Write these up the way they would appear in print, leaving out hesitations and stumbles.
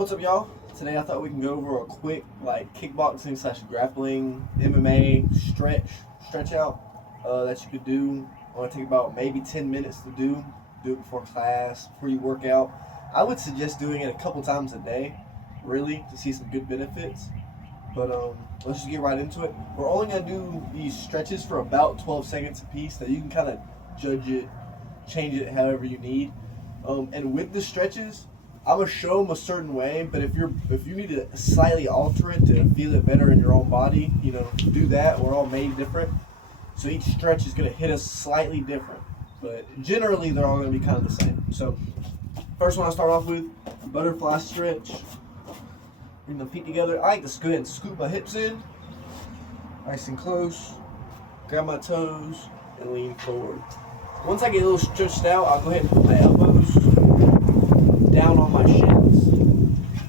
What's up, y'all? Today I thought we can go over a quick kickboxing / grappling MMA stretch out that you could do. I want to take about maybe 10 minutes to do. Do it before class, before you work out. I would suggest doing it a couple times a day, really, to see some good benefits. But let's just get right into it. We're only going to do these stretches for about 12 seconds a piece. Now you can kind of judge it, change it however you need. And with the stretches, I'm gonna show them a certain way, but if you need to slightly alter it to feel it better in your own body, do that. We're all made different, so each stretch is gonna hit us slightly different, but generally they're all gonna be kind of the same. So first one I start off with, butterfly stretch. Bring the feet together. I like to go ahead and scoop my hips in, nice and close. Grab my toes and lean forward. Once I get a little stretched out, I'll go ahead and put my elbows down on my shins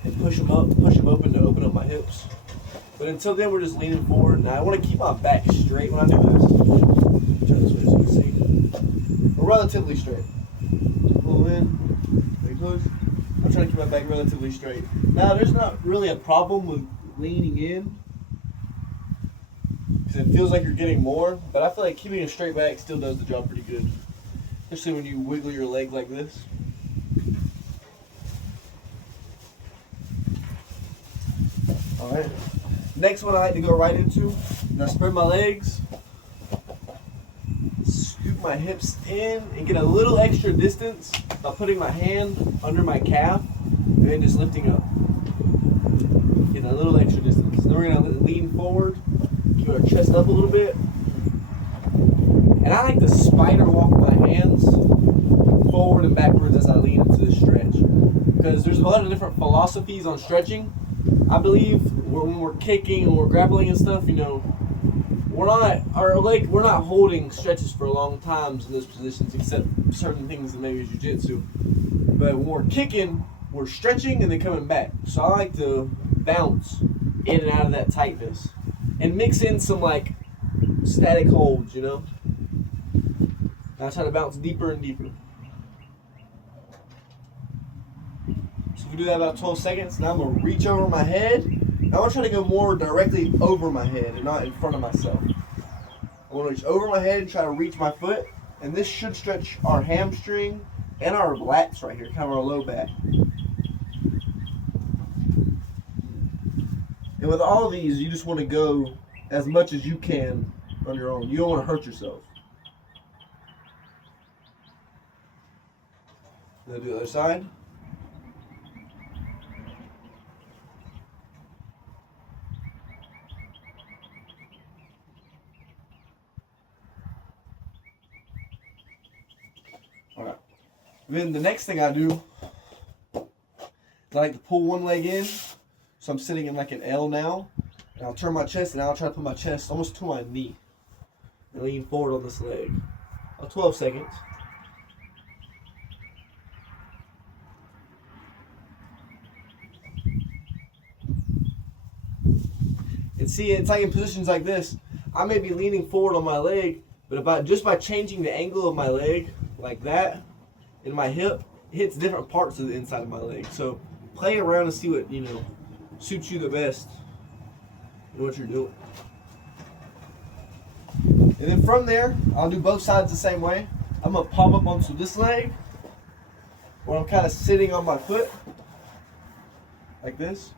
and push them open to open up my hips. But until then, we're just leaning forward. Now I want to keep my back straight when I do this. Turn this way so you can see. We're relatively straight. Pull in, very close. I'm trying to keep my back relatively straight. Now there's not really a problem with leaning in, because it feels like you're getting more, but I feel like keeping a straight back still does the job pretty good, especially when you wiggle your leg like this. Alright, next one I like to go right into is I spread my legs, scoop my hips in, and get a little extra distance by putting my hand under my calf and then just lifting up. Get a little extra distance. Then we're going to lean forward, keep our chest up a little bit. And I like to spider walk my hands forward and backwards as I lean into the stretch, because there's a lot of different philosophies on stretching. I believe when we're kicking and we're grappling and stuff, we're not holding stretches for long times in those positions, except certain things that maybe jiu-jitsu. But when we're kicking, we're stretching and then coming back. So I like to bounce in and out of that tightness and mix in some static holds, And I try to bounce deeper and deeper. So if we do that about 12 seconds, now I'm going to reach over my head. Now I want to try to go more directly over my head and not in front of myself. I want to reach over my head and try to reach my foot. And this should stretch our hamstring and our lats right here, kind of our low back. And with all of these, you just want to go as much as you can on your own. You don't want to hurt yourself. Then do the other side. Alright. Then the next thing I do, I like to pull one leg in. So I'm sitting in like an L now. And I'll turn my chest, and I'll try to put my chest almost to my knee. And lean forward on this leg. About 12 seconds. And see, it's like in positions like this, I may be leaning forward on my leg, but just by changing the angle of my leg like that, and my hip, it hits different parts of the inside of my leg. So play around and see what, suits you the best in what you're doing. And then from there, I'll do both sides the same way. I'm going to pop up onto this leg, where I'm kind of sitting on my foot, like this.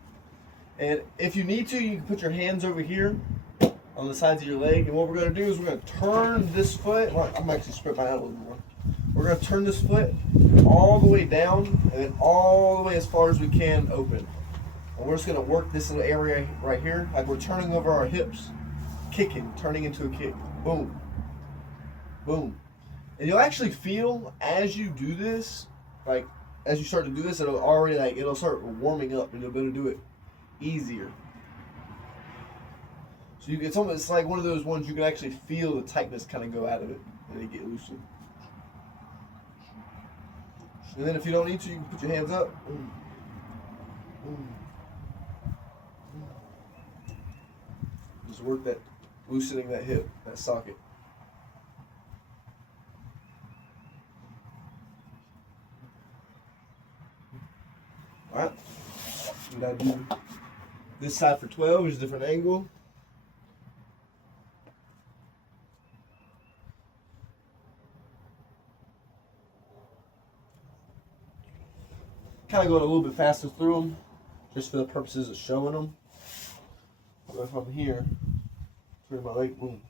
And if you need to, you can put your hands over here on the sides of your leg. And what we're going to do is we're going to turn this foot. Well, I'm actually spread my out a little more. We're going to turn this foot all the way down and then all the way as far as we can open. And we're just going to work this little area right here, like we're turning over our hips, kicking, turning into a kick. Boom. Boom. And you'll actually feel as you do this, as you start to do this, it'll start warming up and you'll be able to do it easier. So it's like one of those ones you can actually feel the tightness kind of go out of it and they get looser. And then if you don't need to, you can put your hands up. Just work that, loosening that hip, that socket. Alright. You gotta do this side for 12, which is a different angle. Kind of going a little bit faster through them, just for the purposes of showing them. So if I'm here, turn my leg, boom,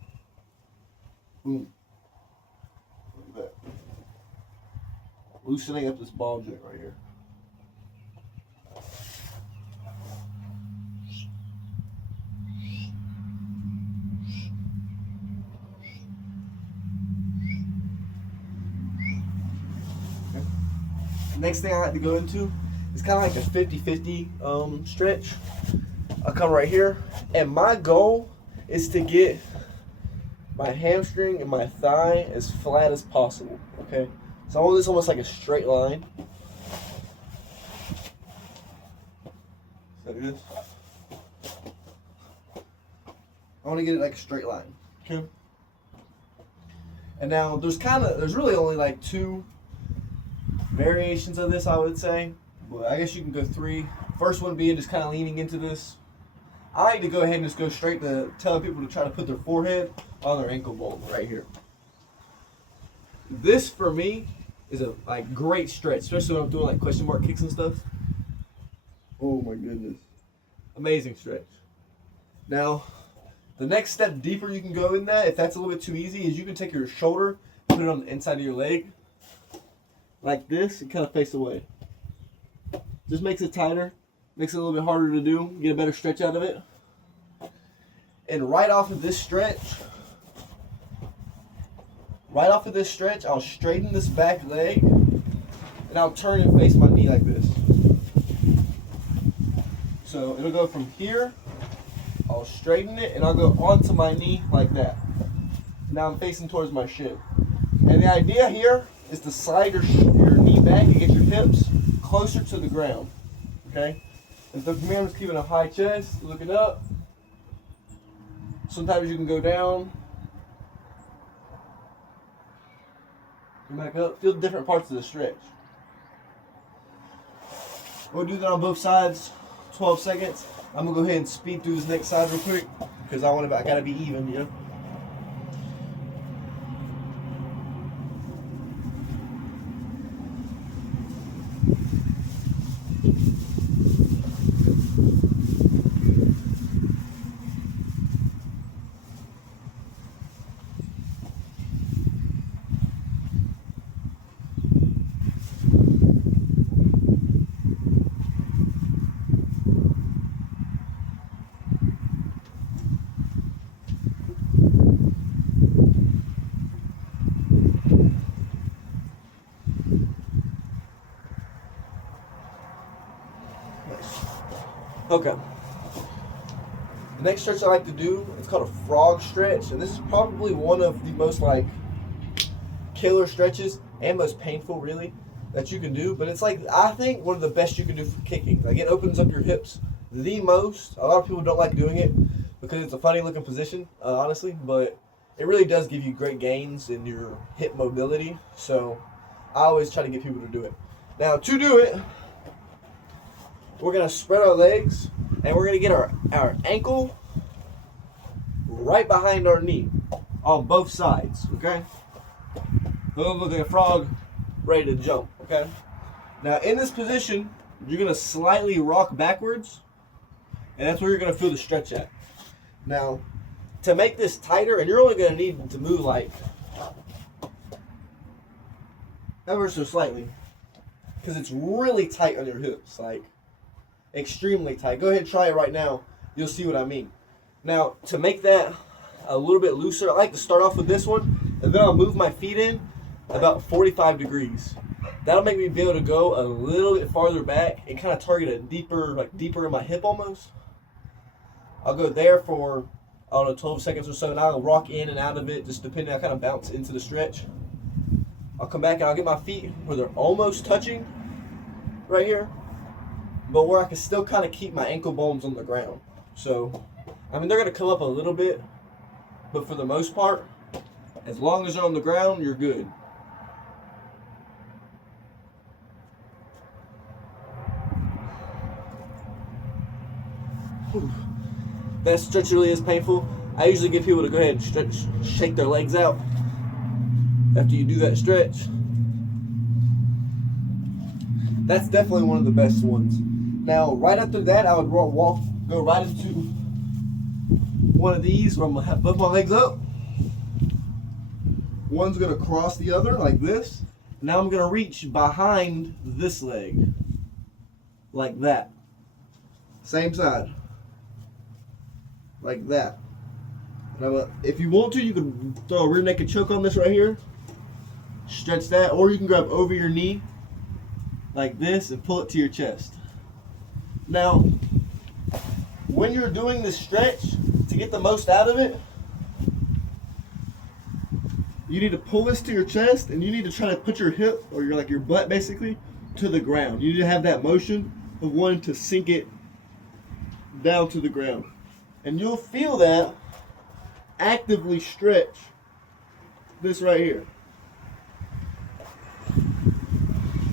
boom. Look at that. Loosening up this ball joint right here. Okay. Next thing I like to go into is kind of like a 50-50 stretch. I'll come right here, and my goal is to get my hamstring and my thigh as flat as possible, okay? So I want this almost like a straight line. Like this. I want to get it like a straight line, okay? And now there's really only like 2 variations of this, I would say. But I guess you can go 3. First one being just kind of leaning into this. I like to go ahead and just go straight to telling people to try to put their forehead on their ankle bone right here. This for me is a great stretch, especially when I'm doing like question mark kicks and stuff. Oh my goodness. Amazing stretch. Now, the next step deeper you can go in that, if that's a little bit too easy, is you can take your shoulder, put it on the inside of your leg, like this, and kind of face away. Just makes it tighter, makes it a little bit harder to do, get a better stretch out of it. And right off of this stretch, I'll straighten this back leg, and I'll turn and face my knee like this. So it'll go from here, I'll straighten it, and I'll go onto my knee like that. Now I'm facing towards my shin. And the idea here is to slide your knee back and get your hips closer to the ground, okay? And so for me, I'm just keeping a high chest, looking up. Sometimes you can go down, come back up, feel different parts of the stretch. We'll do that on both sides, 12 seconds. I'm gonna go ahead and speed through this next side real quick because I gotta be even, you know? Okay. The next stretch I like to do, it's called a frog stretch, and this is probably one of the most killer stretches and most painful really that you can do, but it's I think one of the best you can do for kicking. It opens up your hips the most. A lot of people don't like doing it because it's a funny looking position, honestly, but it really does give you great gains in your hip mobility, so I always try to get people to do it. Now to do it, we're going to spread our legs, and we're going to get our ankle right behind our knee on both sides, okay? Boom, look like a frog, ready to jump, okay? Now, in this position, you're going to slightly rock backwards, and that's where you're going to feel the stretch at. Now, to make this tighter, and you're only going to need to move ever so slightly, because it's really tight on your hips, extremely tight. Go ahead and try it right now. You'll see what I mean. Now, to make that a little bit looser, I like to start off with this one, and then I'll move my feet in about 45 degrees. That'll make me be able to go a little bit farther back and kind of target a deeper in my hip almost. I'll go there for, 12 seconds or so, and I'll rock in and out of it, just depending. I kind of bounce into the stretch. I'll come back and I'll get my feet where they're almost touching right here, but where I can still kind of keep my ankle bones on the ground. So, they're going to come up a little bit, but for the most part, as long as they're on the ground, you're good. That stretch really is painful. I usually get people to go ahead and stretch, shake their legs out after you do that stretch. That's definitely one of the best ones. Now, right after that, I would go right into one of these where I'm gonna have both my legs up. One's gonna cross the other like this. Now I'm gonna reach behind this leg, like that. Same side, like that. Now, if you want to, you can throw a rear naked choke on this right here. Stretch that, or you can grab over your knee like this and pull it to your chest. Now, when you're doing this stretch, to get the most out of it, you need to pull this to your chest, and you need to try to put your hip, or your butt basically, to the ground. You need to have that motion of wanting to sink it down to the ground. And you'll feel that actively stretch this right here.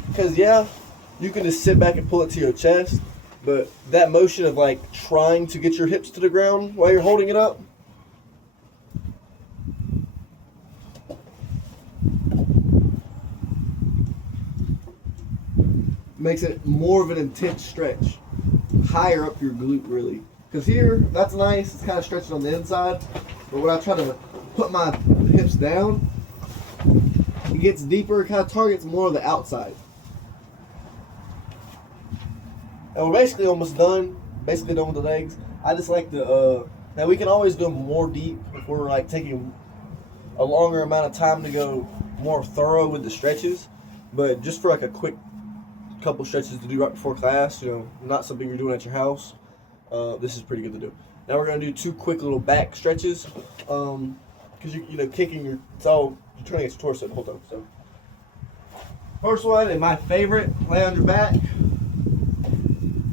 Because yeah, you can just sit back and pull it to your chest, but that motion of like trying to get your hips to the ground while you're holding it up, makes it more of an intense stretch, higher up your glute really. Because here, that's nice, it's kind of stretching on the inside, but when I try to put my hips down, it gets deeper, it kind of targets more of the outside. And we're basically almost done, with the legs. I just like to, now we can always go more deep if we're like taking a longer amount of time to go more thorough with the stretches, but just for like a quick couple stretches to do right before class, not something you're doing at your house, this is pretty good to do. Now we're going to do 2 quick little back stretches, because kicking you're trying to get your torso the whole time. So first one, and my favorite, lay on your back,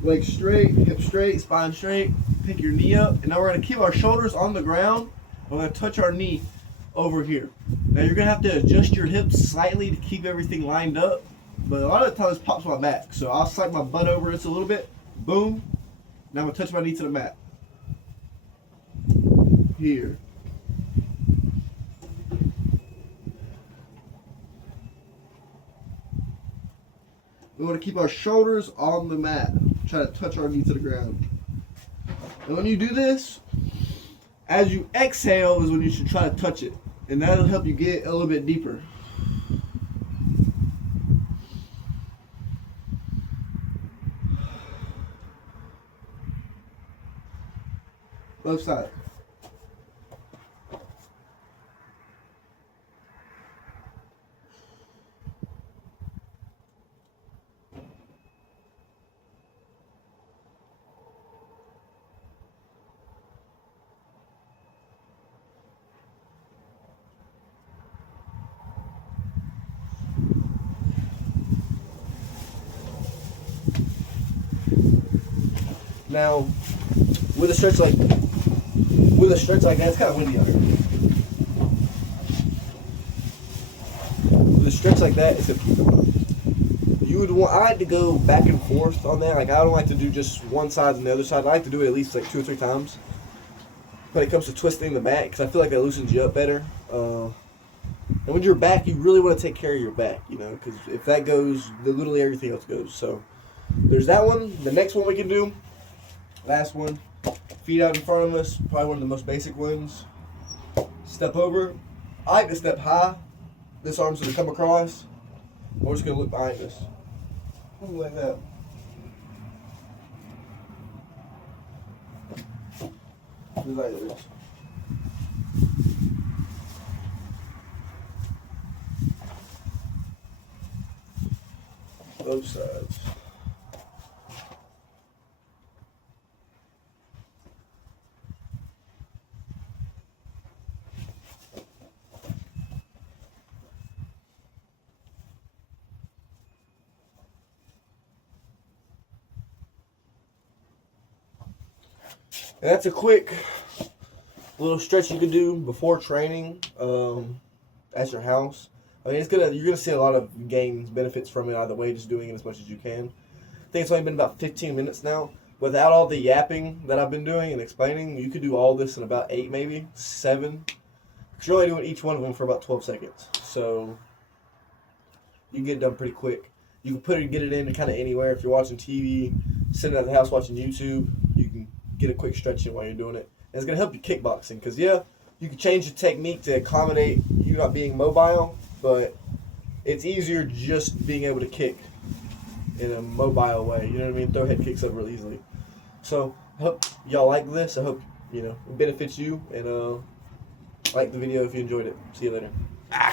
legs straight, hips straight, spine straight, pick your knee up, and now we're going to keep our shoulders on the ground. We're going to touch our knee over here. Now you're going to have to adjust your hips slightly to keep everything lined up, but a lot of the times it pops my back, so I'll slide my butt over this a little bit, boom. Now I'm going to touch my knee to the mat. Here. We want to keep our shoulders on the mat. Try to touch our knee to the ground. And when you do this, as you exhale is when you should try to touch it. And that'll help you get a little bit deeper. Left side. Now, with a stretch like that, it's kind of windy out here. With a stretch like that, I like to go back and forth on that. Like I don't like to do just one side and the other side. I like to do it at least like 2 or 3 times. When it comes to twisting the back, because I feel like that loosens you up better. And when you're back, you really want to take care of your back, because if that goes, then literally everything else goes. So there's that one. The next one we can do, last one, feet out in front of us, probably one of the most basic ones. Step over. I like to step high. This arm's going to come across. We're just going to look behind us. Something like that. Just like this. Both sides. And that's a quick little stretch you can do before training at your house. I mean, you're gonna see a lot of gains, benefits from it either way, just doing it as much as you can. I think it's only been about 15 minutes now. without all the yapping that I've been doing and explaining, you could do all this in about 8, maybe 7. Because you're only doing each one of them for about 12 seconds. So you can get it done pretty quick. You can get it in kind of anywhere. If you're watching TV, sitting at the house watching YouTube, you can get a quick stretch in while you're doing it. And it's going to help you kickboxing. Because, yeah, you can change your technique to accommodate you not being mobile, but it's easier just being able to kick in a mobile way. You know what I mean? Throw head kicks up real easily. So I hope y'all like this. I hope it benefits you, and like the video if you enjoyed it. See you later.